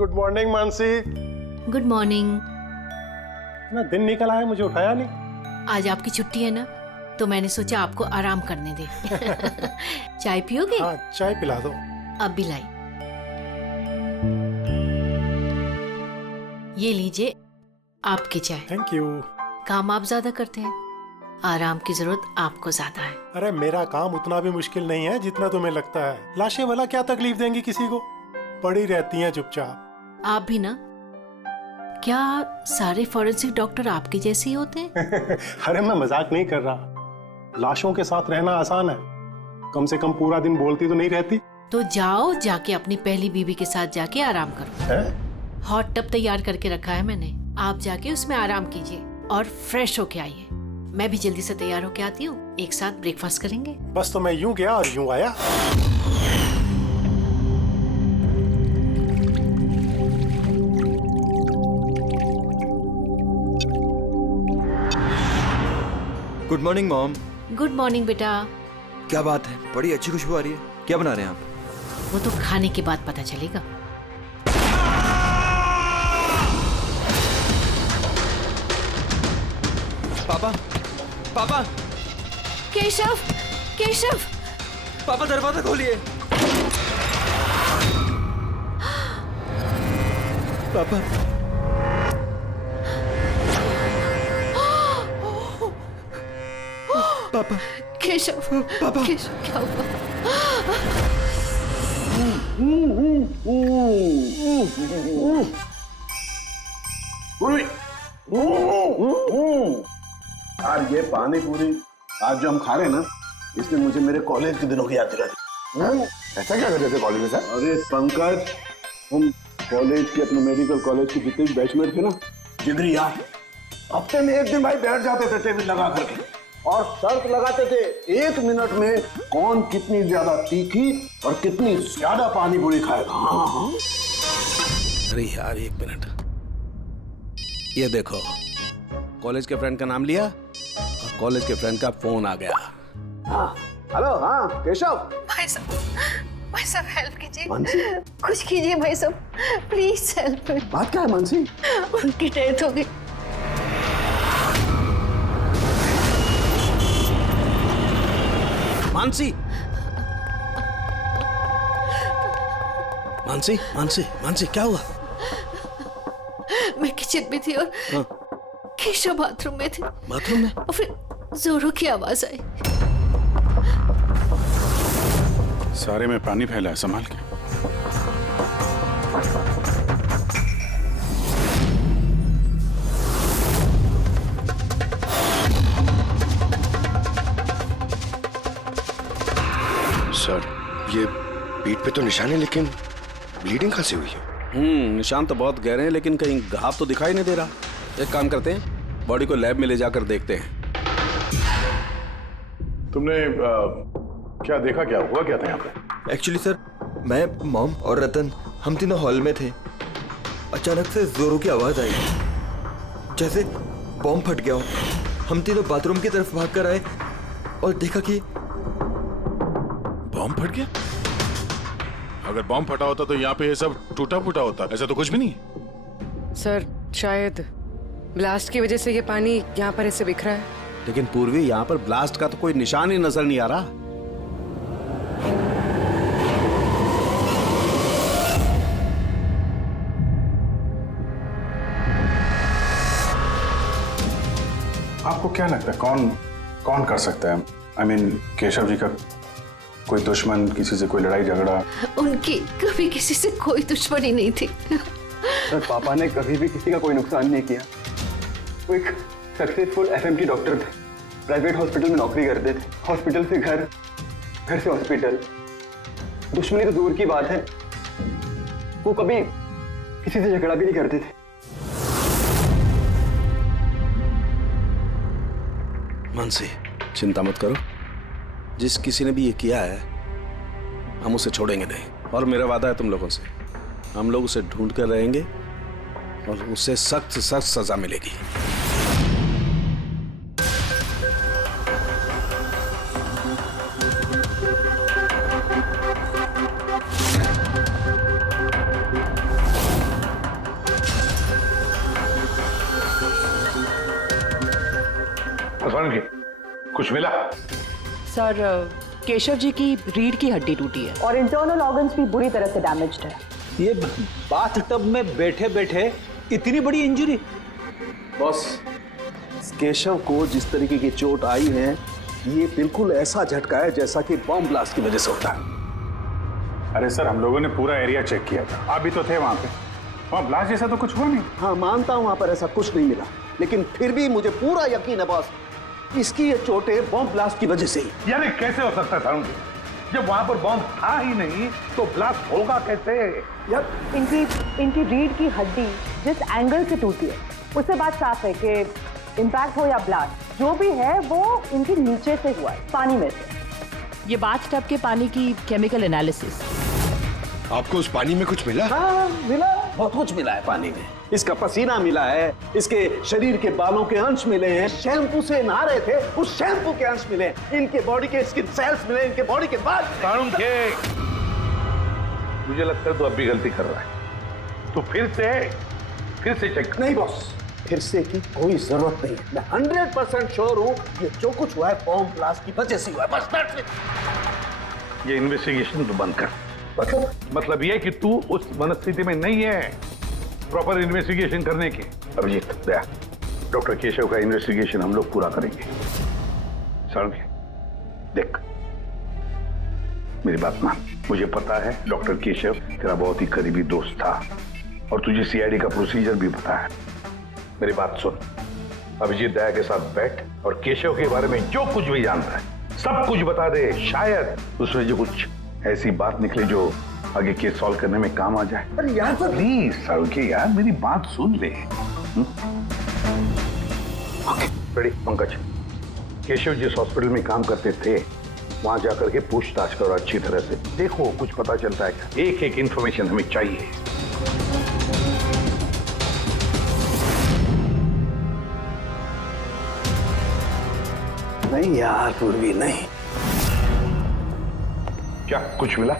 Good morning Mansi. Good morning. ना दिन निकल आया, मुझे उठाया नहीं। आज आपकी छुट्टी है ना, तो मैंने सोचा आपको आराम करने दे। चाय पियोगे? हाँ, चाय पिला दो। अब भी लाई। ये लीजिए आपकी चाय। Thank you. काम आप ज्यादा करते हैं, आराम की जरूरत आपको ज्यादा है। अरे मेरा काम उतना भी मुश्किल नहीं है जितना तुम्हें लगता है। लाशें वाला क्या तकलीफ देंगी किसी को, पड़ी रहती हैं चुपचाप। आप भी ना? क्या सारे फॉरेंसिक डॉक्टर आपके जैसे ही होते हैं? अरे मैं मजाक नहीं कर रहा। लाशों के साथ रहना आसान है, कम से कम पूरा दिन बोलती तो नहीं रहती। तो जाओ, जाके अपनी पहली बीवी के साथ जाके आराम करो। है? हॉट टब तैयार करके रखा है मैंने, आप जाके उसमें आराम कीजिए और फ्रेश होके आइए। मैं भी जल्दी से तैयार होके आती हूँ, एक साथ ब्रेकफास्ट करेंगे। बस तो मैं यूं गया और यूं आया। Good morning mom. Good morning बेटा। क्या बात है, बड़ी अच्छी खुशबू आ रही है। क्या बना रहे हैं आप? वो तो खाने के बाद पता चलेगा। पापा, पापा, केशव, केशव। पापा दरवाजा खोलिए। पापा, पापा, केशव, पापा। केशव क्या हुआ? यार ये पानी पूरी आज जो हम खा रहे हैं ना, इसने मुझे मेरे कॉलेज के दिनों की याद दिला दी। ऐसा क्या करते थे कॉलेज में सर? अरे पंकज, हम कॉलेज के अपने मेडिकल कॉलेज के जितने भी बैचमेट थे ना, जिगरी यार, हफ्ते में एक दिन भाई बैठ जाते थे टेबल लगा करके और शर्त लगाते थे 1 मिनट में कौन कितनी ज्यादा तीखी और कितनी ज्यादा पानी पूरी खाएगा। हाँ हाँ। अरे यार 1 मिनट, ये देखो कॉलेज के फ्रेंड का नाम लिया और कॉलेज के फ्रेंड का फोन आ गया। हाँ हेलो, हाँ केशव। भाई साहब हेल्प कीजिए, मानसी, कुछ कीजिए भाई साहब, प्लीज हेल्प। बात क्या है मानसी? उनकी डेथ हो गई। मानसी, मानसी, मानसी, मानसी क्या हुआ? मैं किचन में थी और हाँ। केशव बाथरूम में थे। बाथरूम में? और फिर जोरों की आवाज आई। सारे में पानी फैला है, संभाल के। सर ये पीठ पे तो निशान है, लेकिन ब्लीडिंग कहाँ से हुई है? निशान तो बहुत गहरे हैं, लेकिन कहीं घाव तो दिखाई नहीं दे रहा। एक काम करते हैं, बॉडी को लैब में ले जाकर देखते हैं। तुमने क्या देखा, क्या हुआ, क्या था यहाँ पे? एक्चुअली सर, मैं, मॉम और रतन हम तीनों हॉल में थे। अचानक से जोरों की आवाज आई, जैसे बॉम्ब फट गया हो। हम तीनों बाथरूम की तरफ भागकर आए और देखा कि बॉम्ब फट गया? अगर बॉम्ब फटा होता तो यहाँ पे ये सब टूटा फूटा होता, ऐसा तो कुछ भी नहीं। सर शायद ब्लास्ट की वजह से ये पानी यहाँ पर ऐसे बिखरा है। लेकिन पूर्वी, यहाँ पर ब्लास्ट का तो कोई निशान ही नजर नहीं आ रहा। आपको क्या लगता है कौन कर सकता है? I mean, केशव जी का कोई दुश्मन, किसी से कोई लड़ाई झगड़ा? उनकी कभी किसी से कोई दुश्मनी नहीं थी। सर पापा ने कभी भी किसी का कोई नुकसान नहीं किया। वो एक सक्सेसफुल एफएमटी डॉक्टर थे, प्राइवेट हॉस्पिटल में नौकरी करते थे। हॉस्पिटल से घर, घर से हॉस्पिटल। दुश्मनी तो दूर की बात है, वो कभी किसी से झगड़ा भी नहीं करते थे। मानसी, चिंता मत करो, जिस किसी ने भी ये किया है हम उसे छोड़ेंगे नहीं। और मेरा वादा है तुम लोगों से, हम लोग उसे ढूंढ कर रहेंगे और उसे सख्त से सख्त सजा मिलेगी। कुछ मिला? सर केशव जी की रीढ़ की हड्डी टूटी है और इंटरनल ऑर्गन्स भी बुरी तरह से डैमेज्ड है। ये बाथटब में बैठे बैठे इतनी बड़ी इंजरी? बॉस, केशव को जिस तरीके की चोट आई है ये बिल्कुल ऐसा झटका है जैसा कि बॉम्ब ब्लास्ट की वजह से होता है। अरे सर, हम लोगों ने पूरा एरिया चेक किया था, आप भी तो थे वहां पे। वहां ब्लास्ट जैसा तो कुछ हुआ नहीं। हाँ मानता हूं वहां पर ऐसा कुछ नहीं मिला, लेकिन फिर भी मुझे पूरा यकीन है बॉस, इसकी ये चोटें बॉम्ब ब्लास्ट की वजह से ही। यार कैसे हो सकता था? जब वहां पर बॉम्ब था ही नहीं तो ब्लास्ट होगा कैसे? यार इनकी रीढ़ की हड्डी जिस एंगल से टूटी है उससे बात साफ है कि इम्पैक्ट हो या ब्लास्ट जो भी है वो इनके नीचे से हुआ है, पानी में से। ये बाथटब के पानी की केमिकल एनालिसिस। आपको उस पानी में कुछ मिला? हाँ मिला, बहुत कुछ मिला है पानी में। इसका पसीना मिला है, इसके शरीर के बालों के अंश मिले हैं, शैम्पू से नहा रहे थे उस शैम्पू के अंश मिले, इनके बॉडी के स्किन सेल्स मिले, इनके बॉडी के बाद। मुझे लगता है तो अब भी गलती कर रहा है, तो फिर से चेक। नहीं बॉस, फिर से की कोई जरूरत नहीं, मैं 100% श्योर हूँ ये जो कुछ हुआ है बॉम्ब ब्लास्ट की वजह से हुआ है, बस that's it। ये इन्वेस्टिगेशन तो बंद कर। मतलब ये कि तू उस मनस्थिति में नहीं है प्रॉपर इन्वेस्टिगेशन करने की। अभिजीत, दया, डॉक्टर केशव का इन्वेस्टिगेशन हम लोग पूरा करेंगे। साळुंखे, देख मेरी बात मान, मुझे पता है डॉक्टर केशव तेरा बहुत ही करीबी दोस्त था और तुझे सीआईडी का प्रोसीजर भी पता है। मेरी बात सुन, अभिजीत दया के साथ बैठ और केशव के बारे में जो कुछ भी जानता है सब कुछ बता दे, शायद उसमें जो कुछ ऐसी बात निकले जो आगे केस सॉल्व करने में काम आ जाए। अरे यार प्लीज साळुंखे यार मेरी बात सुन ले। Okay ready? पंकज, केशव जिस हॉस्पिटल में काम करते थे वहां जाकर के पूछताछ करो अच्छी तरह से, देखो कुछ पता चलता है क्या। एक एक इंफॉर्मेशन हमें चाहिए। नहीं यार पूर्वी, नहीं। क्या कुछ मिला?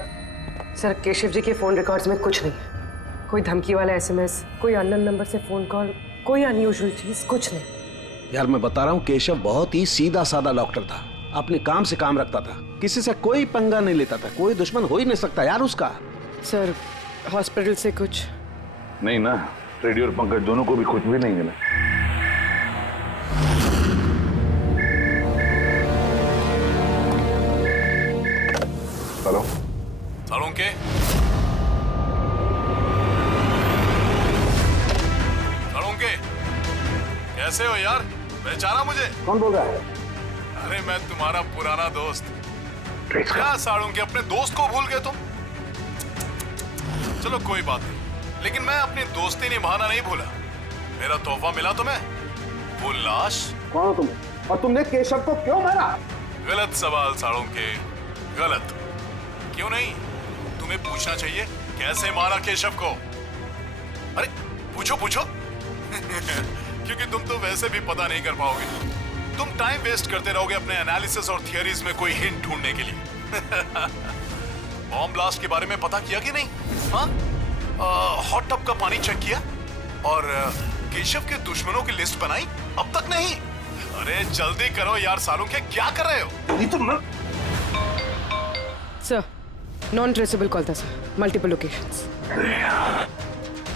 सर केशव जी के फोन रिकॉर्ड्स में कुछ नहीं, कोई धमकी वाला एसएमएस, कोई अननोन नंबर से फोन कॉल, कोई अनयूजुअल चीज, कुछ नहीं। यार मैं बता रहा हूँ केशव बहुत ही सीधा साधा डॉक्टर था, अपने काम से काम रखता था, किसी से कोई पंगा नहीं लेता था, कोई दुश्मन हो ही नहीं सकता यार उसका। सर हॉस्पिटल से कुछ नहीं ना, रेडी और पंकज दोनों को भी कुछ भी नहीं मिला। हेलो साळुंखे, साळुंखे कैसे हो यार? पहचाना मुझे? कौन बोल रहा है? अरे मैं तुम्हारा पुराना दोस्त। क्या साळुंखे, अपने दोस्त को भूल गए तुम? चलो कोई बात नहीं, लेकिन मैं अपनी दोस्ती निभाना नहीं भूला। मेरा तोहफा मिला तुम्हें, वो लाश। कौन हो तुम और तुमने केशव को क्यों मारा? गलत सवाल साळुंखे, गलत। क्यों नहीं? तुम्हें पूछना चाहिए कैसे मारा केशव को। अरे पूछो पूछो। क्योंकि तुम तो वैसे भी पता नहीं कर पाओगे, तुम टाइम वेस्ट करते रहोगे अपने एनालिसिस और थियरीज में कोई हिंट ढूंढने के लिए। बॉम्ब ब्लास्ट के बारे में पता किया कि नहीं? हाँ, हॉट टब का पानी चेक किया और केशव के दुश्मनों की लिस्ट बनाई? अब तक नहीं। अरे जल्दी करो यार साळुंखे, क्या कर रहे हो? सर नॉन ट्रेसेबल कॉल था सर, मल्टीपल लोकेशंस।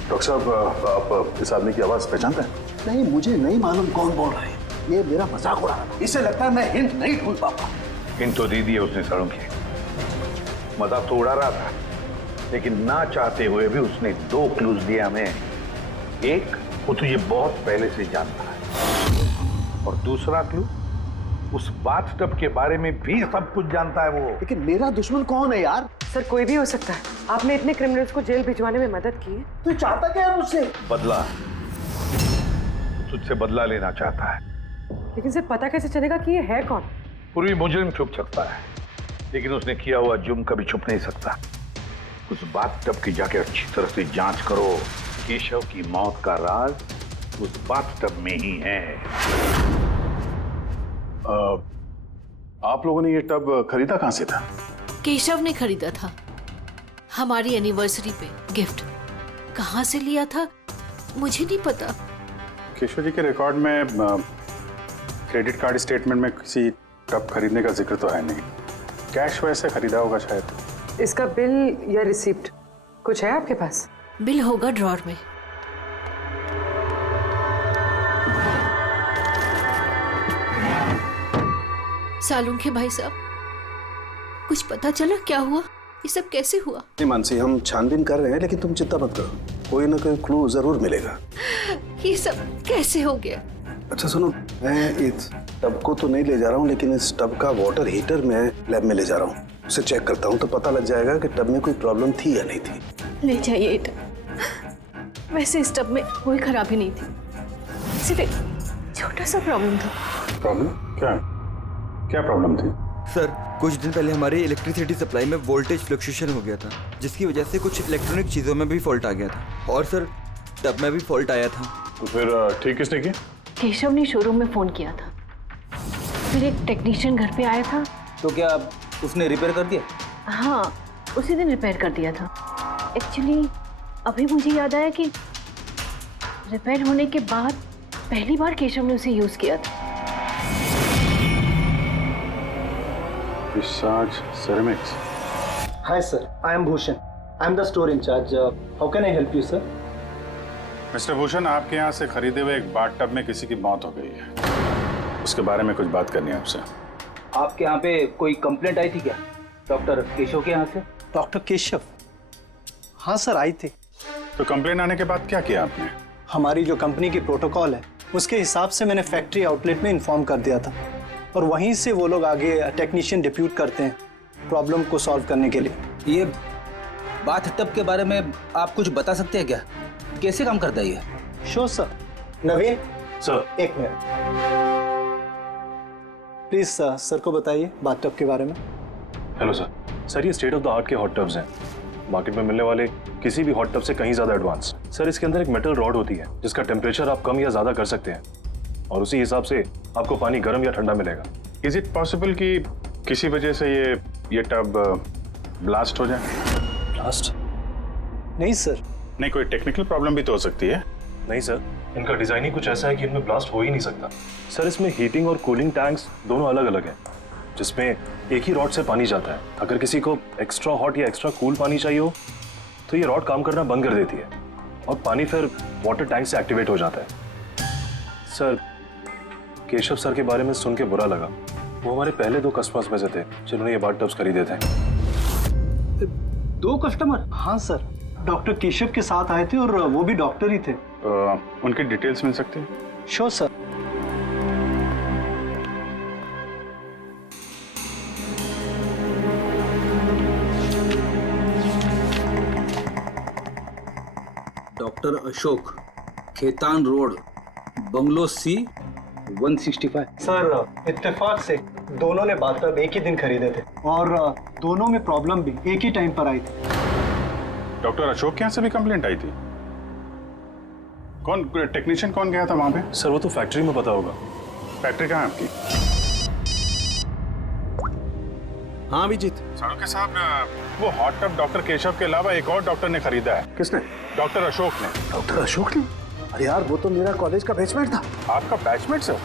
डॉक्टर साहब, आप इस आदमी की आवाज पहचानते हैं? नहीं, मुझे नहीं मालूम कौन बोल रहा है, ये मेरा मजाक उड़ा रहा है। इसे लगता है मैं हिंट नहीं ढूंढ पाऊंगा। हिंट तो दे दिए उसने साळुंखे, मजाक तो उड़ा रहा था, लेकिन ना चाहते हुए भी उसने 2 क्लूज दिए हमें। एक, वो तुझे बहुत पहले से जानता है, और दूसरा क्लू, उस बाथटब के बारे में भी सब कुछ जानता है वो। लेकिन मेरा दुश्मन कौन है यार? सर कोई भी हो सकता है, आपने इतने क्रिमिनल्स को जेल भिजवाने में मदद की है। तू चाहता क्या है मुझसे? बदला, तुझसे बदला लेना चाहता है। लेकिन सर पता कैसे चलेगा कि ये है कौन? पूर्वी मुजरिम छुप सकता है, लेकिन उसने किया हुआ जुर्म कभी छुप नहीं सकता। उस बाथटब की जाके अच्छी तरह से जांच करो, केशव की मौत का राज उस बाथटब में ही है। आप लोगों ने ये टब खरीदा कहां से था? केशव ने खरीदा था, हमारी एनिवर्सरी पे गिफ्ट। कहाँ से लिया था मुझे नहीं पता। केशव जी के रिकॉर्ड में क्रेडिट कार्ड स्टेटमेंट में किसी टब खरीदने का जिक्र तो है नहीं। कैश वैसे खरीदा होगा शायद। इसका बिल या रिसिप्ट कुछ है आपके पास? बिल होगा ड्रॉर में। सालुंखे भाई साहब, कुछ पता चला क्या हुआ? ये सब कैसे हुआ? नहीं मानसी, हम छानबीन कर रहे हैं, लेकिन तुम चिंता मत करो, कोई ना कोई क्लू जरूर मिलेगा। ये सब कैसे हो गया? अच्छा सुनो, मैं इस टब को तो नहीं ले जा रहा हूँ, लेकिन इस टब का वाटर हीटर मैं लैब में ले जा रहा हूँ, उसे चेक करता हूँ तो पता लग जाएगा कि टब में कोई प्रॉब्लम थी या नहीं थी। ले जाइए ये टब। वैसे इस टब में कोई खराबी नहीं थी, सिर्फ एक छोटा सा प्रॉब्लम था। प्रॉब्लम क्या? क्या प्रॉब्लम थी? सर, कुछ दिन पहले हमारी इलेक्ट्रिसिटी सप्लाई में वोल्टेज फ्लक्चुएशन हो गया था, जिसकी वजह से कुछ इलेक्ट्रॉनिक चीज़ों में भी फॉल्ट आ गया था। और सर, टब में भी फॉल्ट आया था। तो फिर ठीक किसने किया? केशव ने शोरूम में फोन किया था, फिर एक टेक्नीशियन घर पे आया था। तो क्या उसने रिपेयर कर दिया? हाँ, उसी दिन रिपेयर कर दिया था। एक्चुअली अभी मुझे याद आया कि रिपेयर होने के बाद पहली बार केशव ने उसे यूज किया था। Visage ceramics. Hi sir, I am Bhushan. I am the store in charge. How can I help you, sir? Mister Bhushan, आपके यहाँ से खरीदे हुए एक बाथ टब में किसी की मौत हो गई है, उसके बारे में कुछ बात करनी है आपसे। आपके यहाँ पे कोई कंप्लेंट आई थी क्या डॉक्टर केशव के यहाँ से? डॉक्टर केशव? हाँ सर, आई थी। तो कंप्लेंट आने के बाद क्या किया आपने? हमारी जो कंपनी की प्रोटोकॉल है उसके हिसाब से मैंने फैक्ट्री आउटलेट में इन्फॉर्म कर दिया था, और वहीं से वो लोग आगे टेक्नीशियन डिप्यूट करते हैं प्रॉब्लम को सॉल्व करने के लिए। ये बाथ टब के बारे में आप कुछ बता सकते हैं क्या? कैसे काम करता है ये? Sure sir. नवीन सर, एक मिनट प्लीज सर को बताइए बाथ टब के बारे में। हेलो सर, ये स्टेट ऑफ द आर्ट के हॉट टब्स हैं, मार्केट में मिलने वाले किसी भी हॉट टब से कहीं ज़्यादा एडवांस। सर, इसके अंदर एक मेटल रॉड होती है जिसका टेम्परेचर आप कम या ज़्यादा कर सकते हैं, और उसी हिसाब से आपको पानी गर्म या ठंडा मिलेगा। इज इट पॉसिबल कि किसी वजह से ये टब ब्लास्ट हो जाए? ब्लास्ट? नहीं सर। नहीं, कोई टेक्निकल प्रॉब्लम भी तो हो सकती है। नहीं सर, इनका डिजाइन ही कुछ ऐसा है कि इनमें ब्लास्ट हो ही नहीं सकता। सर, इसमें हीटिंग और कूलिंग टैंक्स दोनों अलग अलग हैं, जिसमें एक ही रॉड से पानी जाता है। अगर किसी को एक्स्ट्रा हॉट या एक्स्ट्रा कूल पानी चाहिए हो तो ये रॉड काम करना बंद कर देती है और पानी फिर वाटर टैंक से एक्टिवेट हो जाता है। सर, केशव सर के बारे में सुन के बुरा लगा। वो हमारे पहले 2 कस्टमर्स में से थे जिन्होंने ये बाथ टब्स खरीदे थे। 2 कस्टमर? हाँ सर, डॉक्टर केशव के साथ आए थे और वो भी डॉक्टर ही थे। उनकी डिटेल्स मिल सकती है? Sure sir. Doctor Ashok, Khetan road, bungalow C 165। Sir, इत्तेफाक से दोनों ने बाथ टब एक ही दिन खरीदे थे और दोनों में प्रॉब्लम भी एक ही टाइम पर आई थी। डॉक्टर अशोक के यहाँ से भी कंप्लेंट आई थी? कौन टेक्नीशियन कौन गया था वहां पे? सर, वो तो फैक्ट्री में पता होगा। फैक्ट्री कहाँ है आपकी? हाँ अभिजीत। सालुंखे साहब, वो हॉट टब डॉक्टर केशव के अलावा एक और डॉक्टर ने खरीदा है। किसने? डॉक्टर अशोक ने। डॉक्टर अशोक ने? अरे यार, वो तो मेरा कॉलेज का बैचमेट था। आपका बैचमेट सर?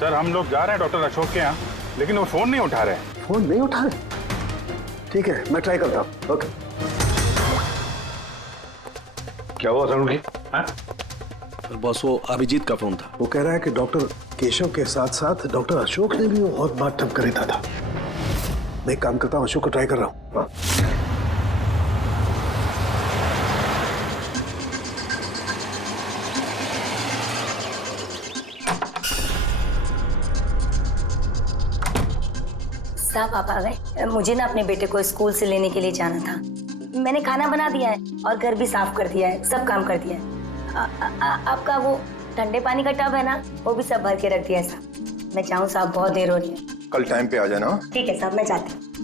सर, हम लोग जा रहे हैं डॉक्टर अशोक के यहाँ, लेकिन वो फोन नहीं उठा रहे। फोन नहीं उठा रहे? ठीक है, मैं ट्राई करता हूँ। ओके। क्या हुआ सालुंखे? बॉस, वो अभिजीत का फोन था। वो कह रहा है कि डॉक्टर केशव के साथ साथ डॉक्टर अशोक ने भी वो हॉट बाथ टब खरीदा था। मैं एक काम करता हूँ, अशोक को ट्राई कर रहा हूँ। साहब, आप आ गए? मुझे ना अपने बेटे को स्कूल से लेने के लिए जाना था। मैंने खाना बना दिया है और घर भी साफ कर दिया है, सब काम कर दिया है। आपका वो ठंडे पानी का टब है ना, वो भी सब भर के रख दिया है साहब। मैं चाहूँ साहब, बहुत देर हो रही है। कल टाइम पे आ जाना। ठीक है साहब, मैं जाती हूँ।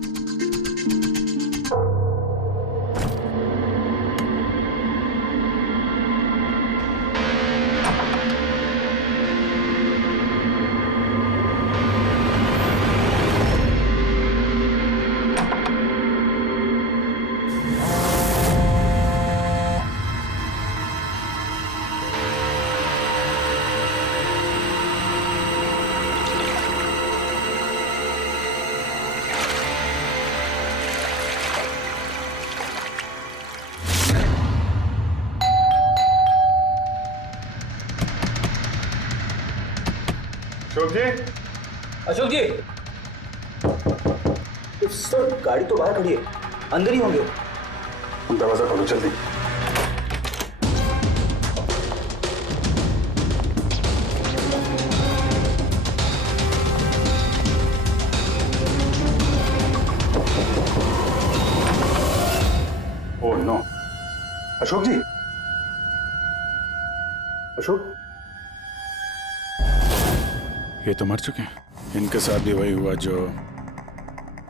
अशोक जी, अशोक जी, सर गाड़ी तो बाहर खड़ी है, अंदर ही होंगे। दरवाजा खोलो जल्दी। ओह नो, अशोक जी, अशोक, ये तो मर चुके हैं। इनके साथ भी वही हुआ जो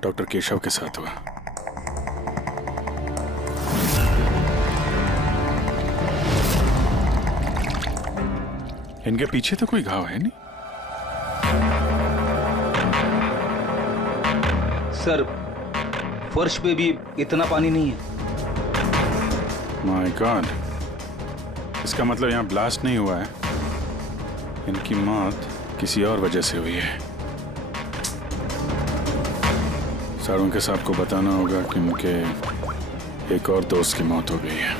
डॉक्टर केशव के साथ हुआ। इनके पीछे तो कोई घाव है नहीं। सर फर्श पे भी इतना पानी नहीं है। माय गॉड, इसका मतलब यहाँ ब्लास्ट नहीं हुआ है, इनकी मौत किसी और वजह से हुई है। सारों के साहब को बताना होगा कि उनके एक और दोस्त की मौत हो गई है।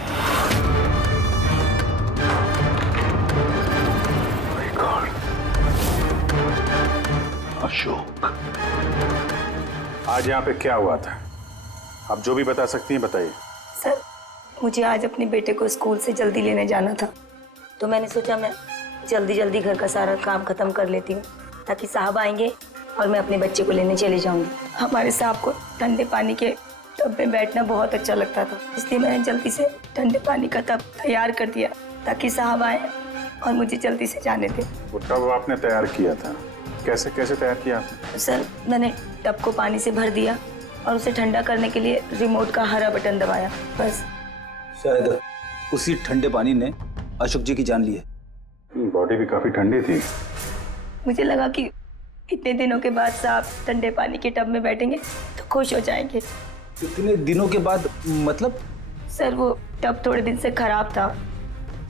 अशोक, आज यहाँ पे क्या हुआ था? आप जो भी बता सकती हैं बताइए। सर, मुझे आज अपने बेटे को स्कूल से जल्दी लेने जाना था, तो मैंने सोचा मैं जल्दी जल्दी घर का सारा काम खत्म कर लेती हूँ ताकि साहब आएंगे और मैं अपने बच्चे को लेने चली जाऊंगी। हमारे साहब को ठंडे पानी के टब में बैठना बहुत अच्छा लगता था, इसलिए मैंने जल्दी से ठंडे पानी का टब तैयार कर दिया ताकि साहब आए और मुझे जल्दी से जाने दें। वो टब आपने तैयार किया था, कैसे कैसे तैयार किया आपने? सर, मैंने टब को पानी से भर दिया और उसे ठंडा करने के लिए रिमोट का हरा बटन दबाया, बस। शायद उसी ठंडे पानी ने अशोक जी की जान ली है। बॉडी भी काफी ठंडी थी। मुझे लगा कि इतने दिनों के बाद साहब ठंडे पानी के टब में बैठेंगे तो खुश हो जाएंगे। इतने दिनों के बाद मतलब? सर, वो टब थोड़े दिन से खराब था,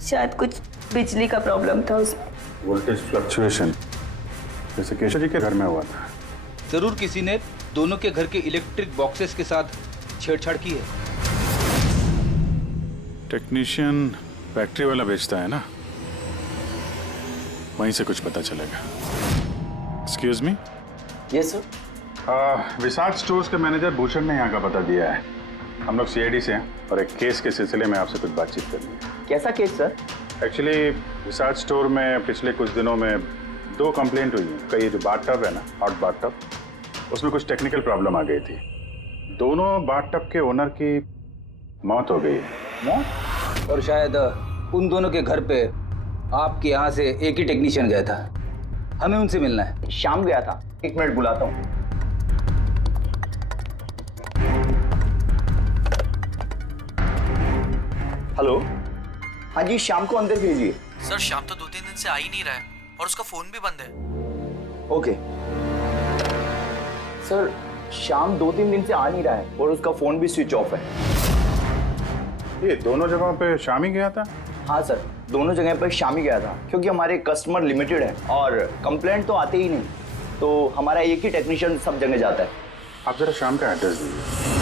शायद कुछ बिजली का प्रॉब्लम था उसमें। वोल्टेज फ्लक्चुएशन, जैसे केशव जी के घर में हुआ था। जरूर किसी ने दोनों के घर के इलेक्ट्रिक बॉक्सेस के साथ छेड़छाड़ की है। टेक्नीशियन फैक्ट्री वाला बेचता है ना, वहीं से कुछ पता चलेगा। Excuse me. Yes sir. Vishal stores के मैनेजर भूषण ने यहाँ का पता दिया है। हम लोग सीआईडी से हैं और एक केस के सिलसिले में आपसे कुछ बातचीत करनी है। कैसा केस सर? एक्चुअली विशाल स्टोर में पिछले कुछ दिनों में 2 कंप्लेंट हुई हैं। कई जो बाथटब है ना, हॉट बाथटब, उसमें कुछ टेक्निकल प्रॉब्लम आ गई थी। दोनों बाथटब के ओनर की मौत हो गई है। मौत? और शायद उन दोनों के घर पे आपके यहाँ से एक ही टेक्नीशियन गया था। हमें उनसे मिलना है। शाम गया था, 1 मिनट बुलाता हूँ। हेलो, हाँ जी, शाम को अंदर भेजिए। सर, शाम तो 2-3 दिन से आ ही नहीं रहा है और उसका फोन भी बंद है। ओके सर, शाम 2-3 दिन से आ नहीं रहा है और उसका फोन भी स्विच ऑफ है। ये दोनों जगहों पे शाम ही गया था? हाँ सर, दोनों जगह पर शाम ही गया था, क्योंकि हमारे कस्टमर लिमिटेड है और कंप्लेंट तो आते ही नहीं, तो हमारा एक ही टेक्नीशियन सब जगह जाता है। आप जरा शाम का एड्रेस दीजिए।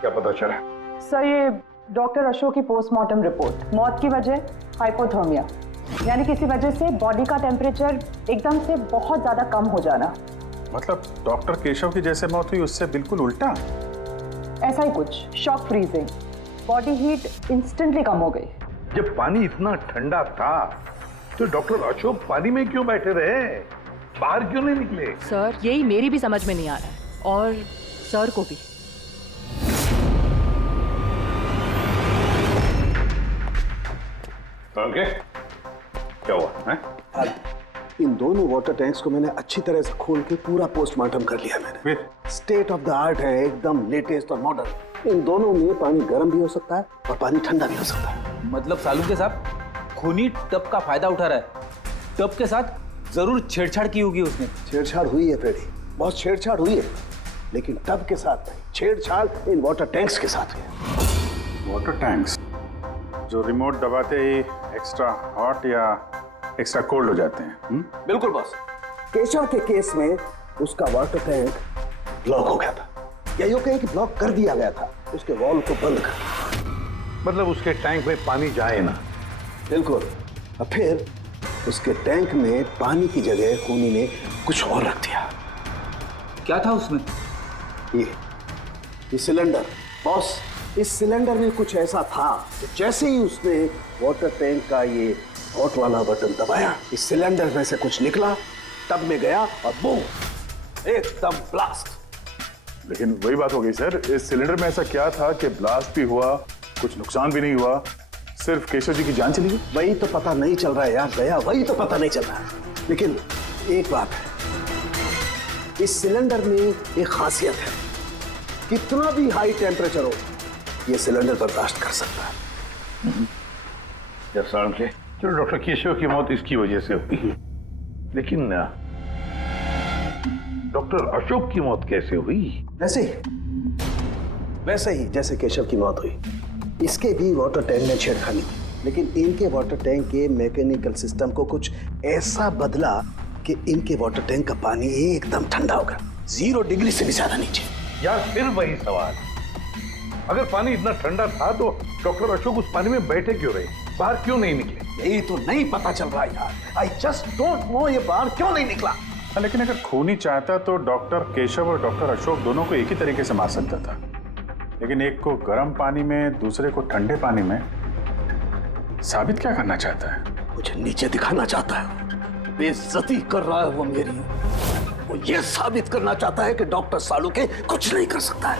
क्या पता चला? सर, ये डॉक्टर अशोक की पोस्टमार्टम रिपोर्ट, मौत की वजह हाइपोथर्मिया, यानी किसी वजह से बॉडी का टेम्परेचर एकदम से बहुत ज्यादा कम हो जाना। मतलब डॉक्टर केशव की जैसे मौत हुई उससे बिल्कुल उल्टा? ऐसा ही कुछ, shock freezing, body heat instantly कम हो गई। जब पानी इतना ठंडा था तो डॉक्टर अशोक पानी में क्यों बैठे रहे, बाहर क्यों नहीं निकले? सर, यही मेरी भी समझ में नहीं आ रहा है और सर को भी। ओके, क्या हुआ है? इन दोनों वाटर टैंक्स को मैंने अच्छी तरह से खोल के पूरा पोस्टमार्टम कर लिया मैंने। स्टेट ऑफ द आर्ट है, एकदम लेटेस्ट और मॉडर्न। इन दोनों में पानी गर्म भी हो सकता है और पानी ठंडा भी हो सकता है। मतलब सालू के साहब खूनी टब का फायदा उठा रहा है। टब के साथ जरूर छेड़छाड़ की होगी उसने। छेड़छाड़ हुई है फ्रेडी, बहुत छेड़छाड़ हुई है, लेकिन टब के साथ नहीं, छेड़छाड़ इन वाटर टैंक्स के साथ है। वाटर टैंक्स जो रिमोट दबाते ही एक्स्ट्रा हॉट या एक्स्ट्रा कोल्ड हो जाते हैं। बिल्कुल बॉस। केशव के केस में उसका वाटर टैंक ब्लॉक हो गया था, या यूं कहें कि ब्लॉक कर दिया गया था, उसके वॉल को बंद कर। मतलब उसके टैंक में पानी जाए ना। बिल्कुल। और फिर उसके टैंक में पानी की जगह खूनी ने कुछ और रख दिया। क्या था उसमें? ये सिलेंडर। बॉस, इस सिलेंडर में कुछ ऐसा था कि जैसे ही उसने वाटर टैंक का ये हॉट वाला बटन दबाया, इस सिलेंडर में से कुछ निकला, टब में गया और बूम, एकदम ब्लास्ट। लेकिन वही बात हो गई सर, इस सिलेंडर में ऐसा क्या था कि ब्लास्ट भी हुआ, कुछ नुकसान भी नहीं हुआ, सिर्फ केशव जी की जान चली गई? वही तो पता नहीं चल रहा है यार दया, वही तो पता नहीं चल रहा है। लेकिन एक बात है, इस सिलेंडर में एक खासियत है, कितना भी हाई टेम्परेचर हो ये सिलेंडर बर्दाश्त कर सकता है। जब साहब के चलो डॉक्टर केशव की मौत इसकी वजह से हुई, लेकिन डॉक्टर अशोक की मौत कैसे हुई? वैसे ही जैसे केशव की मौत हुई, इसके भी वाटर टैंक में छेड़खानी की, लेकिन इनके वाटर टैंक के मैकेनिकल सिस्टम को कुछ ऐसा बदला कि इनके वाटर टैंक का पानी एकदम ठंडा हो गया, 0 डिग्री से भी ज्यादा नीचे। यार फिर वही सवाल, अगर पानी इतना ठंडा था तो डॉक्टर अशोक उस पानी में बैठे क्यों रहे, बाहर क्यों नहीं निकले? यही तो नहीं पता चल रहा यार, आई जस्ट डोंट नो ये बाहर क्यों नहीं निकला। लेकिन अगर खूनी चाहता तो डॉक्टर केशव और डॉक्टर अशोक दोनों को एक ही तरीके से मार सकता था, लेकिन एक को गर्म पानी में, दूसरे को ठंडे पानी में। साबित क्या करना चाहता है? मुझे नीचे दिखाना चाहता है, बेइज्जती कर रहा है वो मेरी। वो ये साबित करना चाहता है कि डॉक्टर सालुके कुछ नहीं कर सकता है।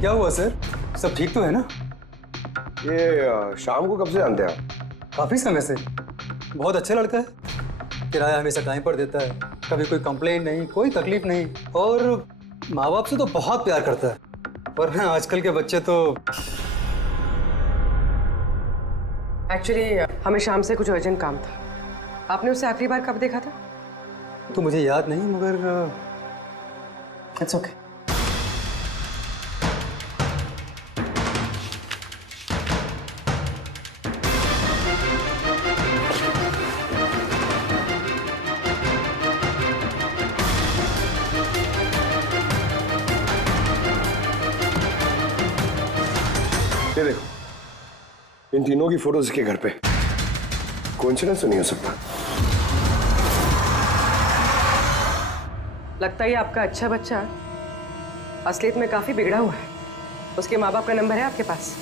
क्या हुआ सर, सब ठीक तो है ना? ये शाम को कब से जानते हैं आप? काफी समय से। बहुत अच्छा लड़का है, किराया हमेशा टाइम पर देता है, कभी कोई कंप्लेंट नहीं, कोई तकलीफ नहीं, और माँ बाप से तो बहुत प्यार करता है। पर ना आजकल के बच्चे तो। एक्चुअली हमें शाम से कुछ अर्जेंट काम था। आपने उसे आखिरी बार कब देखा था? तो मुझे याद नहीं, मगर इट्स ओके। ये देखो, इन तीनों की फोटोज के घर पे। कोइंसिडेंस तो नहीं हो सकता। लगता है आपका अच्छा बच्चा असलियत में काफी बिगड़ा हुआ है। उसके माँ बाप का नंबर है आपके पास?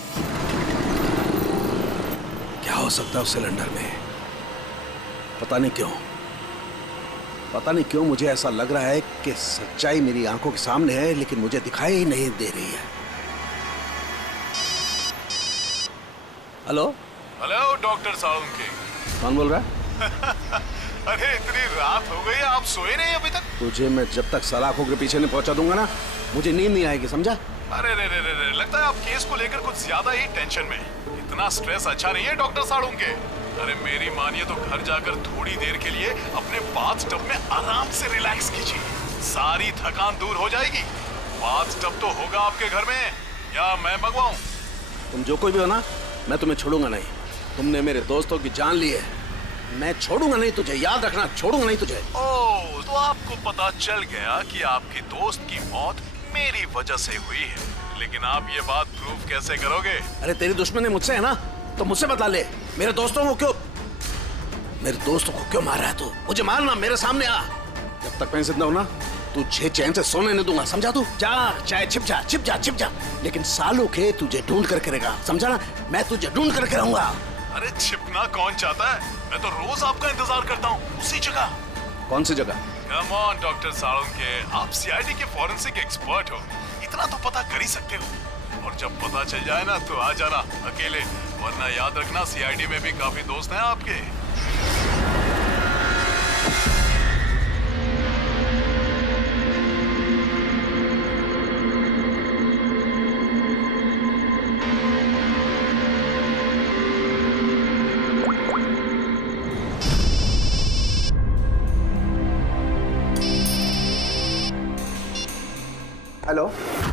क्या हो सकता है उस सिलेंडर में? पता नहीं क्यों मुझे ऐसा लग रहा है कि सच्चाई मेरी आंखों के सामने है, लेकिन मुझे दिखाई ही नहीं दे रही है। Hello doctor Salunke. कौन बोल रहा है? अरे इतनी रात हो गई, आप सोए नहीं अभी तक? तुझे मैं जब तक सलाखों के पीछे नहीं पहुंचा दूंगा ना, मुझे नींद नहीं आएगी, समझा? अरे रे, लगता है आप केस को लेकर कुछ ज्यादा ही टेंशन में। इतना स्ट्रेस अच्छा नहीं है डॉक्टर सालुंके। अरे मेरी मानिए तो घर जाकर थोड़ी देर के लिए अपने बाथटब में आराम से रिलैक्स कीजिए, सारी थकान दूर हो जाएगी। बाथटब तो होगा आपके घर में, या मैं मंगवाऊं? तुम जो कोई भी हो ना, मैं तुम्हें छोड़ूंगा नहीं। तुमने मेरे दोस्तों की जान ली है, मैं छोड़ूंगा नहीं तुझे, याद रखना, छोड़ूंगा नहीं तुझे। ओह, तो आपको पता चल गया कि आपके दोस्त की मौत मेरी वजह से हुई है, लेकिन आप ये बात प्रूव कैसे करोगे? अरे तेरी दुश्मनी मुझसे है ना, तो मुझसे बता ले। मेरे दोस्तों को क्यों मार रहा है तू? मुझे मारना, मेरे सामने आ। जब तक मैं जिंदा हूं ना, तुझे चैन से सोने नहीं दूंगा, समझा तू? जा, चाहे छिप जा, लेकिन सालों के तुझे ढूंढ कर करेगा, समझा ना? मैं तुझे ढूंढ करके रहूंगा। अरे छिपना कौन चाहता है? मैं तो रोज आपका इंतजार करता हूँ, उसी जगह। कौन सी जगह? कम ऑन डॉक्टर सालुंके, आप सीआईडी के फॉरेंसिक एक्सपर्ट हो, इतना तो पता कर ही सकते हो। और जब पता चल जाए ना तो आ जाना अकेले, वरना याद रखना सीआईडी में भी काफी दोस्त हैं आपके।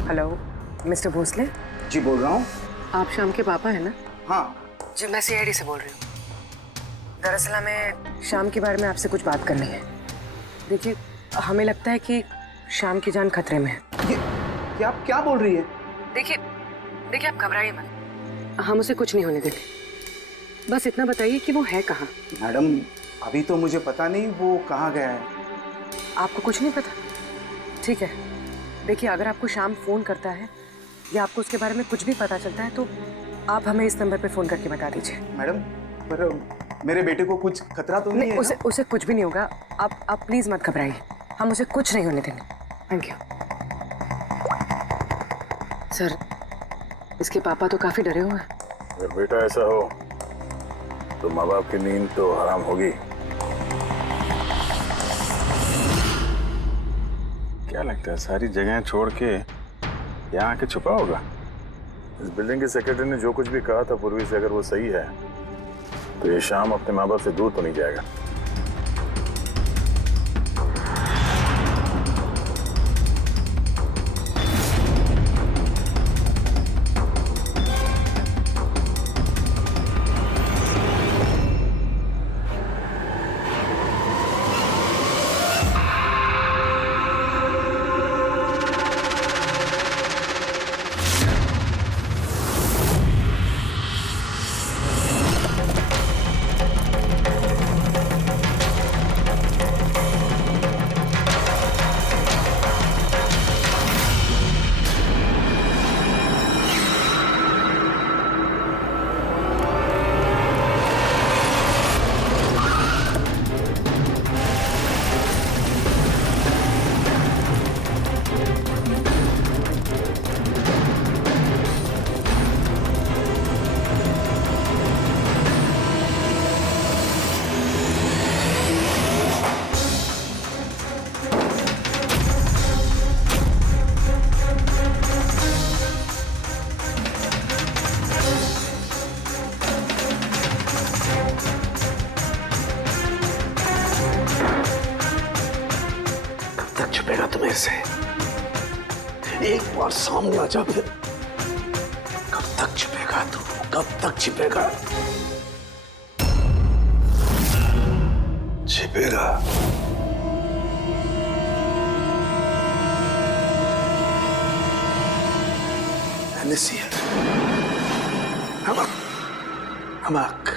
Hello mister Bhosle. जी बोल रहा हूँ। आप शाम के पापा हैं ना? हाँ जी मैं सीआईडी से बोल रही हूँ। दरअसल हमें शाम के बारे में आपसे कुछ बात करनी है। देखिए हमें लगता है कि शाम की जान खतरे में है। ये आप क्या बोल रही है? देखिए आप घबराइए मत, हम उसे कुछ नहीं होने देंगे। बस इतना बताइए कि वो है कहाँ? मैडम अभी तो मुझे पता नहीं वो कहाँ गया है। आपको कुछ नहीं पता? ठीक है, देखिए अगर आपको शाम फोन करता है या आपको उसके बारे में कुछ भी पता चलता है तो आप हमें इस नंबर पे फोन करके बता दीजिए। मैडम पर मेरे बेटे को कुछ खतरा तो नहीं है? उसे कुछ भी नहीं होगा। आप प्लीज मत घबराइए, हम उसे कुछ नहीं होने देंगे। Thank you. सर इसके पापा तो काफी डरे हुए हैं। अगर बेटा ऐसा हो तो माँ बाप की नींद तो हराम होगी। क्या लगता है सारी जगह छोड़ के यहाँ आके छुपा होगा? इस बिल्डिंग के सेक्रेटरी ने जो कुछ भी कहा था पूर्वी से, अगर वो सही है तो ये शाम अपने माँ बाप से दूर तो नहीं जाएगा। तुम्हें से एक बार सामने आ जा, फिर कब तक छिपेगा तू? कब तक छिपेगा? छिपेगा। नसीहत नमक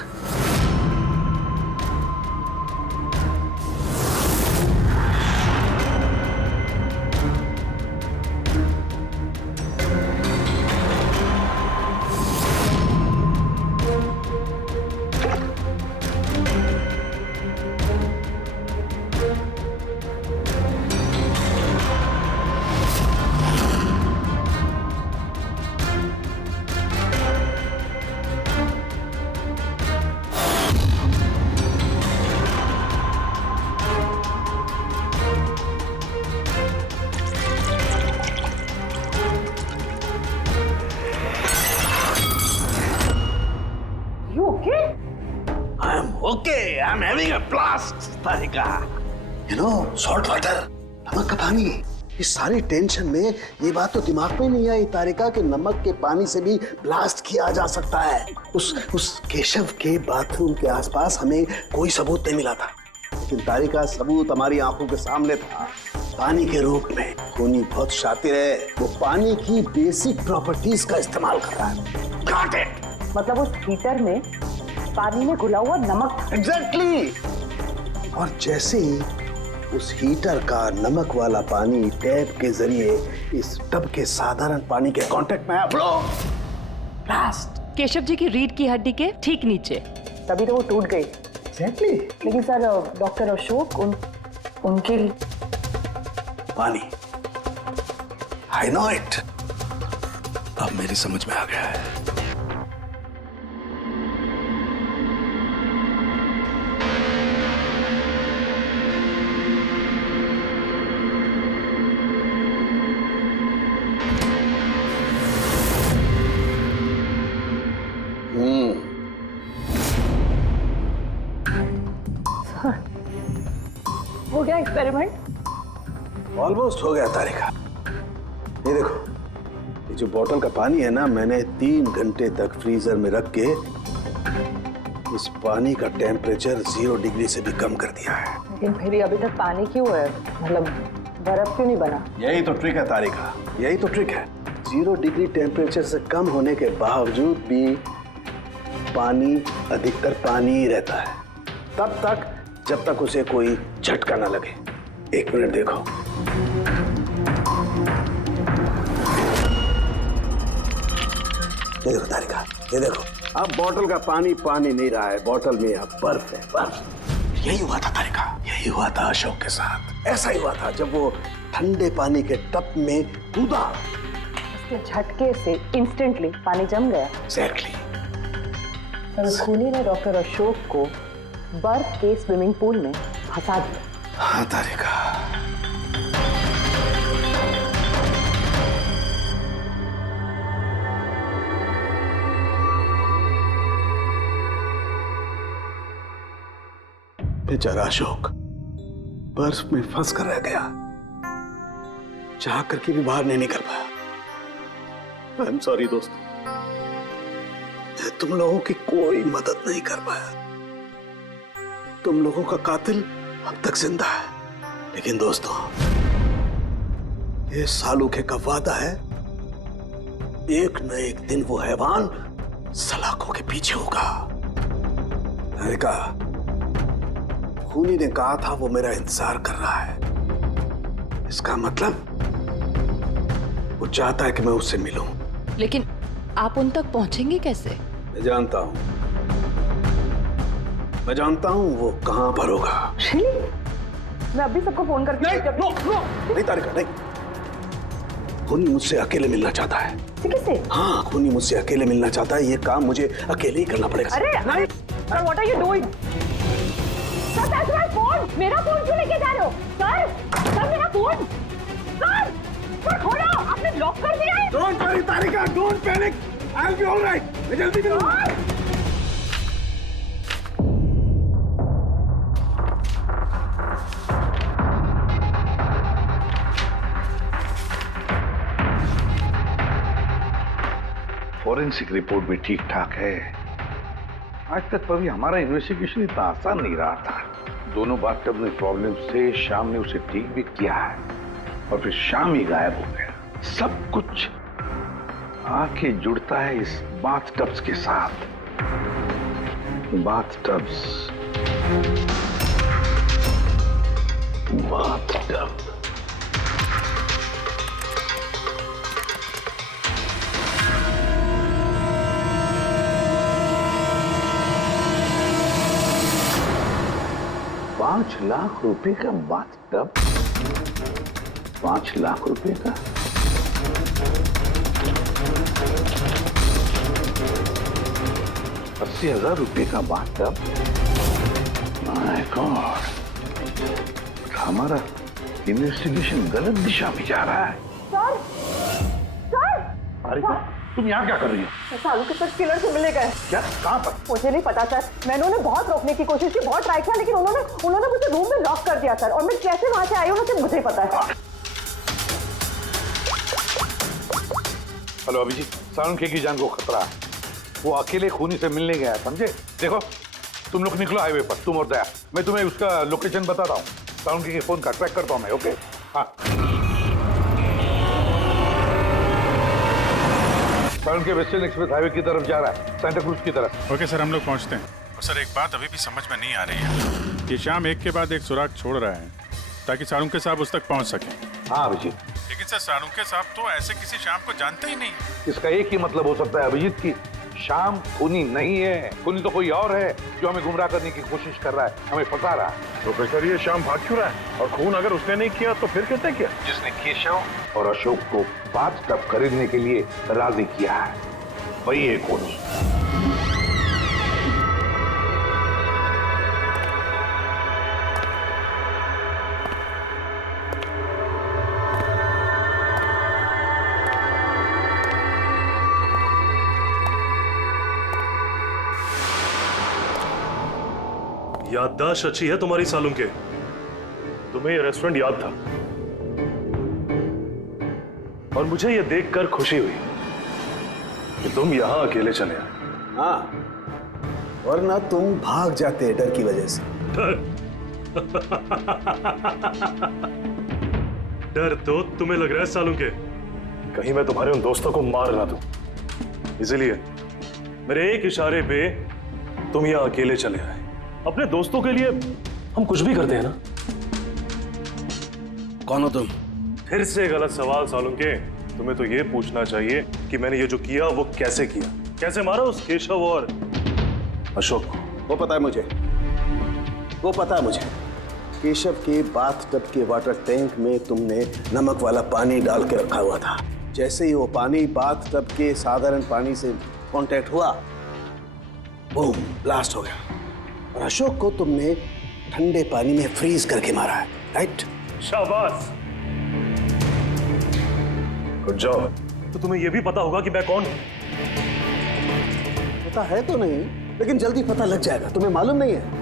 Okay, I'm having a blast, Tarika. You know, salt water, नमक का पानी। इस सारी टेंशन में ये बात तो दिमाग में नहीं आई तारिका कि नमक के पानी से भी ब्लास्ट किया जा सकता है। उस केशव के बाथरूम के आसपास हमें कोई सबूत नहीं मिला था, लेकिन तारिका सबूत हमारी आंखों के सामने था, पानी के रूप में। खूनी बहुत शातिर है, वो पानी की बेसिक प्रॉपर्टीज का इस्तेमाल कर रहा है। Got it? मतलब उस हीटर में पानी में घुला हुआ नमक था। एग्जैक्टली। और जैसे ही उस हीटर का नमक वाला पानी टैप के जरिए इस टब के साधारण पानी के कांटेक्ट में आया, ब्लास्ट। केशव जी की रीढ़ की हड्डी के ठीक नीचे। तभी तो वो टूट गई। एग्जैक्टली। लेकिन सर डॉक्टर अशोक उनके पानी, आई नो इट। अब मेरी समझ में आ गया है। हो गया एक्सपेरिमेंट? ऑलमोस्ट हो गया तारिका। ये देखो, ये जो बोतल का पानी है ना, मैंने 3 घंटे तक फ्रीजर में रख के इस पानी का टेम्परेचर 0 डिग्री से भी कम कर दिया है। लेकिन फिर ये अभी तक पानी क्यों है? मतलब बर्फ क्यों नहीं बना? यही तो ट्रिक है तारिका, यही तो ट्रिक है। 0 डिग्री टेम्परेचर से कम होने के बावजूद भी पानी अधिकतर पानी ही रहता है, तब तक जब तक उसे कोई झटका ना लगे। 1 मिनट देखो, ये देखो तारिका, ये देखो, अब बोतल का पानी पानी नहीं रहा है, बोतल में अब बर्फ है, बर्फ। यही हुआ था तारिका, यही हुआ था अशोक के साथ। ऐसा ही हुआ था जब वो ठंडे पानी के टब में कूदा, उसके झटके से इंस्टेंटली पानी जम गया। एग्जैक्टली। खूनी ने डॉक्टर अशोक को बर्फ के स्विमिंग पूल में फंसा दिया। हाँ तारिका, बेचारा अशोक बर्फ में फंस कर रह गया, चाह करके भी बाहर नहीं निकल पाया। आई एम सॉरी दोस्तों, मैं तुम लोगों की कोई मदद नहीं कर पाया। तुम लोगों का कातिल अब तक जिंदा है, लेकिन दोस्तों ये सालूखे का वादा है, एक न एक दिन वो हैवान सलाखों के पीछे होगा। तारिका, खूनी ने कहा था वो मेरा इंतजार कर रहा है, इसका मतलब वो चाहता है कि मैं उससे मिलूं। लेकिन आप उन तक पहुंचेंगे कैसे? मैं जानता हूं वो कहां पर होगा। मैं अभी सबको फोन करके नहीं तारिका, नहीं। खूनी मुझसे अकेले मिलना चाहता है। किससे? हाँ, खूनी मुझसे अकेले मिलना चाहता है, ये काम मुझे अकेले ही करना पड़ेगा। अरे नहीं, what are you doing? Sir, phone, मेरा फोन क्यों लेके जा रहे हो? सर, मेरा फोन, सर खोलो, आपने लॉक कर दिया है। Don't worry Tarika, don't panic, I will be alright, मैं जल्दी मिलूंगा। फॉरेंसिक रिपोर्ट भी ठीक ठाक है। आज तक कभी हमारा इन्वेस्टिगेशन इतना आसान नहीं रहा था। दोनों बाथटब में प्रॉब्लम से शाम ने उसे ठीक भी किया है और फिर शाम ही गायब हो गया। सब कुछ आके जुड़ता है इस बाथटब्स के साथ। बाथटब्स, बाथटब। ₹5 लाख का बाथटब, 5 लाख रुपए का। ₹80,000 का बाथटब। माय गॉड, हमारा इन्वेस्टिगेशन गलत दिशा में जा रहा है। सर, अरे तुम यहाँ क्या कर रही हो? सालू के साथ किलर से मिले गए। क्या? कहाँ पर? मुझे नहीं पता सर, मैंने उन्हें बहुत रोकने की कोशिश की, बहुत ट्राई किया, लेकिन उन्होंने मुझे रूम में लॉक कर दिया सर, और मैं कैसे वहां से आई हूँ मुझे ही पता है। हेलो अभिजीत, सालुंखे की जान को खतरा है। वो अकेले खूनी से मिलने गया है, समझे? देखो तुम लोग निकलो हाईवे पर, तुम और दया। मैं तुम्हें उसका लोकेशन बताता हूँ। सालुंखे के फोन का ट्रैक करता हूँ मैं। ओके? हाँ, सालुंखे वेस्टर्न एक्सप्रेस हाईवे की तरफ जा रहा है, सेंटा क्रूज की तरफ। ओके सर, हम लोग पहुंचते हैं। और सर एक बात अभी भी समझ में नहीं आ रही है कि शाम एक के बाद एक सुराग छोड़ रहा है ताकि सालुंखे साहब उस तक पहुंच सके। हाँ अभिजीत, लेकिन सर सालुंखे साहब तो ऐसे किसी शाम को जानते ही नहीं। इसका एक ही मतलब हो सकता है अभिजीत की शाम खूनी नहीं है, खूनी तो कोई और है जो हमें गुमराह करने की कोशिश कर रहा है, हमें फंसा रहा है। तो सर ये शाम भाग क्यों रहा है? और खून अगर उसने नहीं किया तो फिर किसने किया? जिसने केशव और अशोक को बाथटब खरीदने के लिए राजी किया है, वही है खूनी। याददाश्त अच्छी है तुम्हारी सालुंखे। तुम्हें ये रेस्टोरेंट याद था और मुझे ये देखकर खुशी हुई कि तुम यहाँ अकेले चले आए। हाँ, वरना तुम भाग जाते डर की वजह से। डर तो तुम्हें लग रहा है सालों के, कहीं मैं तुम्हारे उन दोस्तों को मार ना दूं, इसलिए मेरे एक इशारे पे तुम यहाँ अकेले चले आए। अपने दोस्तों के लिए हम कुछ भी करते हैं ना। कौन हो तुम? फिर से गलत सवाल सालों के। तुम्हें तो ये पूछना चाहिए कि मैंने ये जो किया वो कैसे किया, कैसे मारा उस केशव और अशोक को। वो पता है मुझे, वो पता है मुझे। केशव के बाथटब के वाटर टैंक में तुमने नमक वाला पानी डाल के रखा हुआ था। जैसे ही वो पानी बाथटब के साधारण पानी से कांटेक्ट हुआ, बूम, ब्लास्ट हो गया। और अशोक को तुमने ठंडे पानी में फ्रीज करके मारा है, राइट? शाबाश, गुड जॉब। तो तुम्हें यह भी पता होगा कि मैं कौन हूं? पता है तो नहीं, लेकिन जल्दी पता लग जाएगा। तुम्हें मालूम नहीं है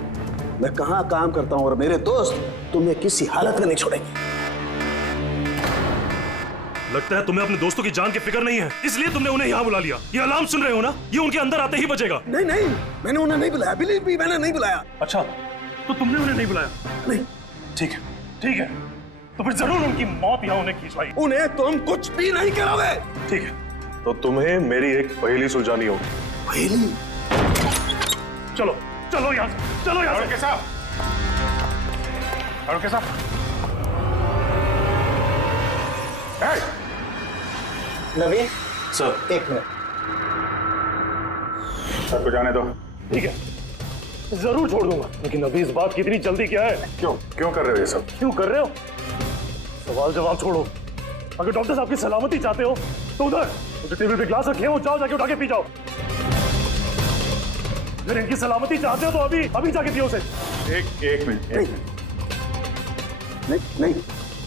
मैं कहां काम करता हूं, और मेरे दोस्त तुम्हें किसी हालत में नहीं छोड़ेंगे। लगता है तुम्हें अपने दोस्तों की जान की फिक्र नहीं है, इसलिए तुमने उन्हें यहाँ बुला लिया। ये अलार्म सुन रहे हो ना, ये उनके अंदर आते ही बजेगा। नहीं नहीं, मैंने उन्हें नहीं बुलाया, बिलीव मी, मैंने नहीं बुलाया। अच्छा, तो तुमने उन्हें नहीं बुलाया? नहीं। ठीक है, ठीक है, तो फिर जरूर उनकी मौत यहाँ उन्हें खींचवाई। उन्हें तुम कुछ भी नहीं करोगे। ठीक है, तो तुम्हें मेरी एक पहेली सुलझानी होगी। पहेली? चलो चलो यहाँ से, चलो यहाँ से। साहब, साहब, नवीन सर, एक मिनट। सर को जाने दो। ठीक है, जरूर छोड़ दूंगा, लेकिन अभी इस बात की इतनी जल्दी क्या है? क्यों क्यों कर रहे हो ये सब? क्यों कर रहे हो? सवाल जवाब छोड़ो। अगर डॉक्टर साहब की सलामती चाहते हो तो उधर मुझे टेबल पे ग्लास रखे हैं, वो जाओ जाके उठा के पी जाओ। अगर इनकी सलामती चाहते हो तो अभी अभी जाके पियो उसे। एक मिनट, नहीं नहीं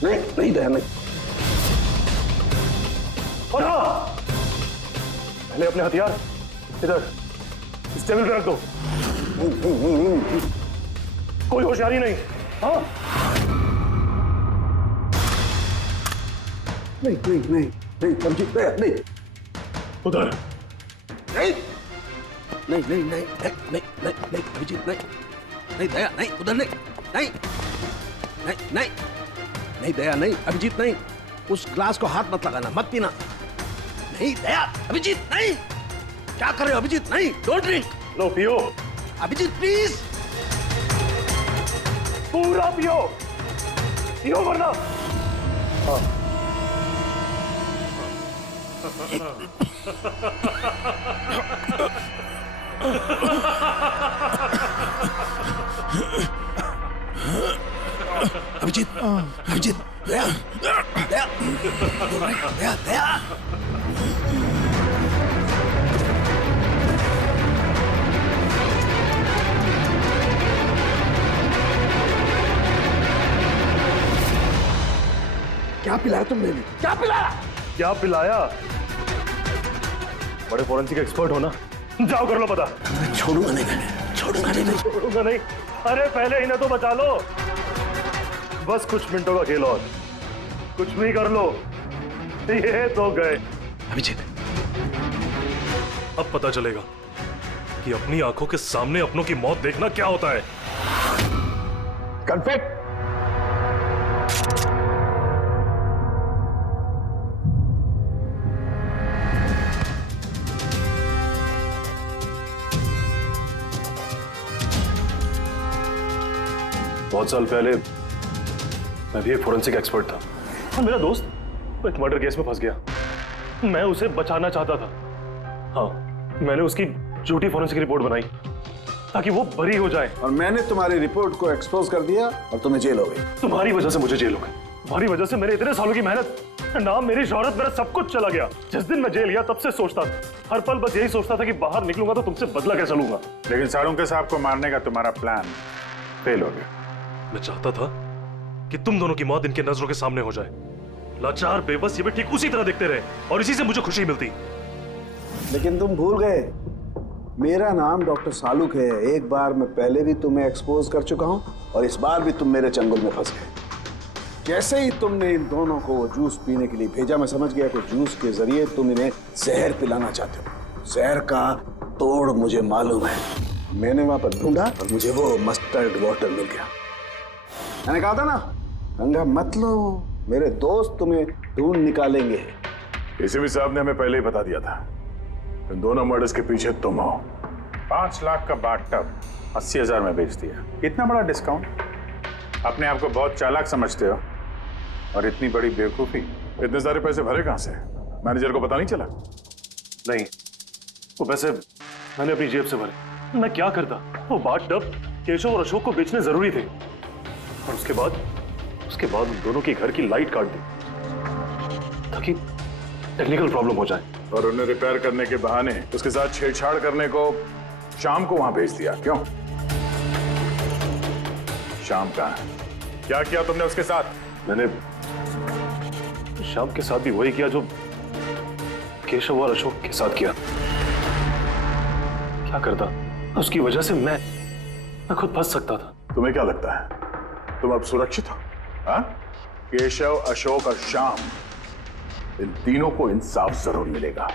नहीं नहीं दया, नहीं। और हाँ, पहले अपने हथियार इधर इस टेबल पे रख दो। कोई होशियारी नहीं। हाँ, नहीं नहीं नहीं नहीं, समझी? नहीं उधर नहीं नहीं नहीं नहीं नहीं नहीं नहीं अभिजीत, नहीं नहीं दया, नहीं उधर, नहीं नहीं नहीं नहीं नहीं दया, नहीं अभिजीत, नहीं। उस ग्लास को हाथ मत लगाना, मत पीना। नहीं दया, अभिजीत, नहीं। क्या कर रहे हो अभिजीत? नहीं, डोंट ड्रिंक। लो पियो अभिजीत, प्लीज। पूरा पियो, पियो वरना। हाँ। अभिजीत, अभिजीत, दया, दया, दया, दया। क्या पिलाया तुमने? क्या पिलाया? क्या पिलाया? बड़े फोरेंसिक एक्सपर्ट हो ना, जाओ कर लो पता। छोड़ूंगा नहीं, छोड़ूंगा नहीं, छोड़ूंगा नहीं। अरे पहले इन्हें तो बचा लो, बस कुछ मिनटों का खेल और, कुछ भी कर लो। ये तो गए। अभिजीत, अब पता चलेगा कि अपनी आंखों के सामने अपनों की मौत देखना क्या होता है। कन्फेक्ट। बहुत साल पहले मैं भी एक फोरेंसिक एक्सपर्ट था, और मेरा दोस्त एक मर्डर केस में फंस गया। मैं उसे बचाना चाहता था। हाँ, मैंने उसकी झूठी फोरेंसिक रिपोर्ट बनाई ताकि वो बरी हो जाए। और मैंने तुम्हारी रिपोर्ट को एक्सपोज कर दिया और तुम्हें जेल हो गई। तुम्हारी वजह से मुझे जेल हो गई। तुम्हारी वजह से मेरे इतने सालों की मेहनत, नाम, मेरी शोहरत, मेरा सब कुछ चला गया। जिस दिन मैं जेल गया तब से सोचता था, हर पल बस यही सोचता था कि बाहर निकलूंगा तो तुमसे बदला कैसे लूंगा। लेकिन साळुंके साहब को मारने का तुम्हारा प्लान फेल हो गया। मैं चाहता था कि तुम दोनों की मौत इनके नजरों के सामने हो जाए। लाचार बेबस ये भी ठीक उसी तरह दिखते रहे और इसी से मुझे खुशी मिलती। लेकिन तुम भूल गए, मेरा नाम डॉक्टर सालुक है। एक बार मैं पहले भी तुम्हें एक्सपोज कर चुका हूं और इस बार भी तुम मेरे चंगुल में फंस गए। जैसे ही तुमने इन दोनों को वो जूस पीने के लिए भेजा, मैं समझ गया कि जूस के जरिए तुम इन्हें जहर पिलाना चाहते हो। जहर का तोड़ मुझे मालूम है। मैंने वहां पर ढूंढा और मुझे वो मस्टर्ड वाटर मिल गया। मैंने कहा था ना, पंगा मत लो, मेरे दोस्त तुम्हें ढूंढ निकालेंगे। एसीपी साहब ने हमें पहले ही बता दिया था, इन दोनों मर्डर्स के पीछे तुम हो। 5 लाख का बाथटब 80,000 में बेच दिया। इतना बड़ा डिस्काउंट? अपने आप को बहुत चालाक समझते हो और इतनी बड़ी बेवकूफी। इतने सारे पैसे भरे कहां से? मैनेजर को पता नहीं चला? नहीं, वो पैसे मैंने अपनी जेब से भरे। मैं क्या करता? वो बाथटब केशव और अशोक को बेचने जरूरी थे, और उसके बाद उन दोनों के घर की लाइट काट दी ताकि टेक्निकल प्रॉब्लम हो जाए, और उन्हें रिपेयर करने के बहाने उसके साथ छेड़छाड़ करने को शाम को वहां भेज दिया। क्यों? शाम कहां है? क्या किया तुमने उसके साथ? मैंने शाम के साथ भी वही किया जो केशव और अशोक के साथ किया। क्या करता? उसकी वजह से मैं खुद फंस सकता था। तुम्हें क्या लगता है तुम अब सुरक्षित हो? हाँ? केशव, अशोक और श्याम, इन तीनों को इंसाफ जरूर मिलेगा।